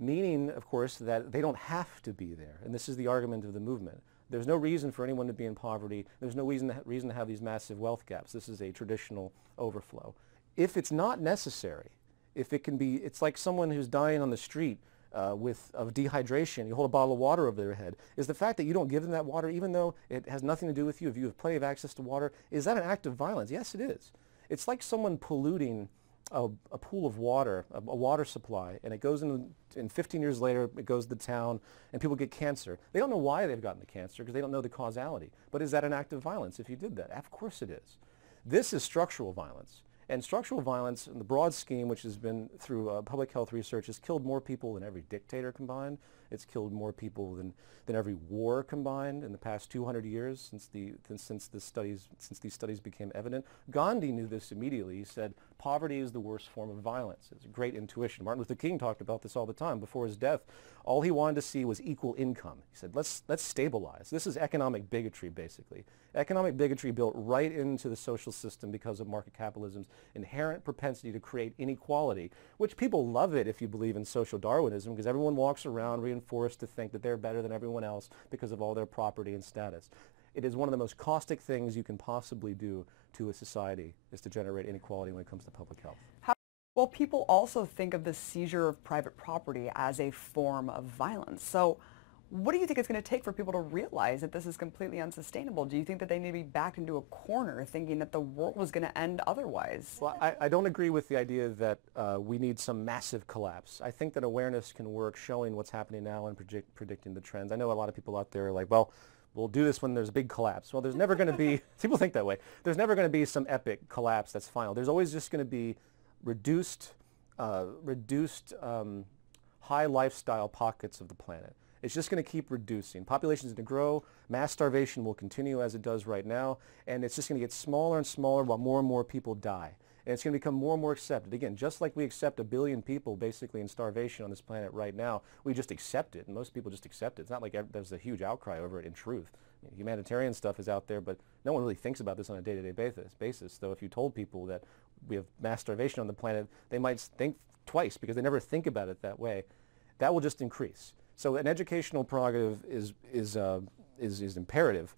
meaning, of course, that they don't have to be there. And this is the argument of the movement. There's no reason for anyone to be in poverty. There's no reason to have these massive wealth gaps. This is a traditional overflow. If it's not necessary, if it can be, it's like someone who's dying on the street of dehydration. You hold a bottle of water over their head. Is the fact that you don't give them that water, even though it has nothing to do with you, if you have plenty of access to water, is that an act of violence? Yes, it is. It's like someone polluting a pool of water, a water supply, and it goes in, and 15 years later it goes to the town and people get cancer. They don't know why they've gotten the cancer because they don't know the causality. But is that an act of violence if you did that? Of course it is. This is structural violence. And structural violence in the broad scheme, which has been through public health research, has killed more people than every dictator combined. It's killed more people than every war combined in the past 200 years since these studies became evident. Gandhi knew this immediately. He said, poverty is the worst form of violence. It's a great intuition. Martin Luther King talked about this all the time. Before his death, all he wanted to see was equal income. He said, let's stabilize. This is economic bigotry, basically. Economic bigotry built right into the social system because of market capitalism's inherent propensity to create inequality, which people love it if you believe in social Darwinism, because everyone walks around reinforced to think that they're better than everyone else because of all their property and status. It is one of the most caustic things you can possibly do to a society, is to generate inequality when it comes to public health. Well, people also think of the seizure of private property as a form of violence. So what do you think it's going to take for people to realize that this is completely unsustainable? Do you think that they need to be backed into a corner thinking that the world was going to end otherwise? Well, I don't agree with the idea that we need some massive collapse. I think that awareness can work, showing what's happening now and predicting the trends. I know a lot of people out there are like, well, we'll do this when there's a big collapse. Well, there's never going to be, people think that way, there's never going to be some epic collapse that's final. There's always just going to be reduced high lifestyle pockets of the planet. It's just going to keep reducing. Population's going to grow. Mass starvation will continue as it does right now. And it's just going to get smaller and smaller while more and more people die. And it's going to become more and more accepted. Again, just like we accept 1 billion people basically in starvation on this planet right now, we just accept it. And most people just accept it. It's not like there's a huge outcry over it in truth. I mean, humanitarian stuff is out there, but no one really thinks about this on a day-to-day basis. Though if you told people that we have mass starvation on the planet, they might think twice because they never think about it that way. That will just increase. So an educational prerogative is imperative,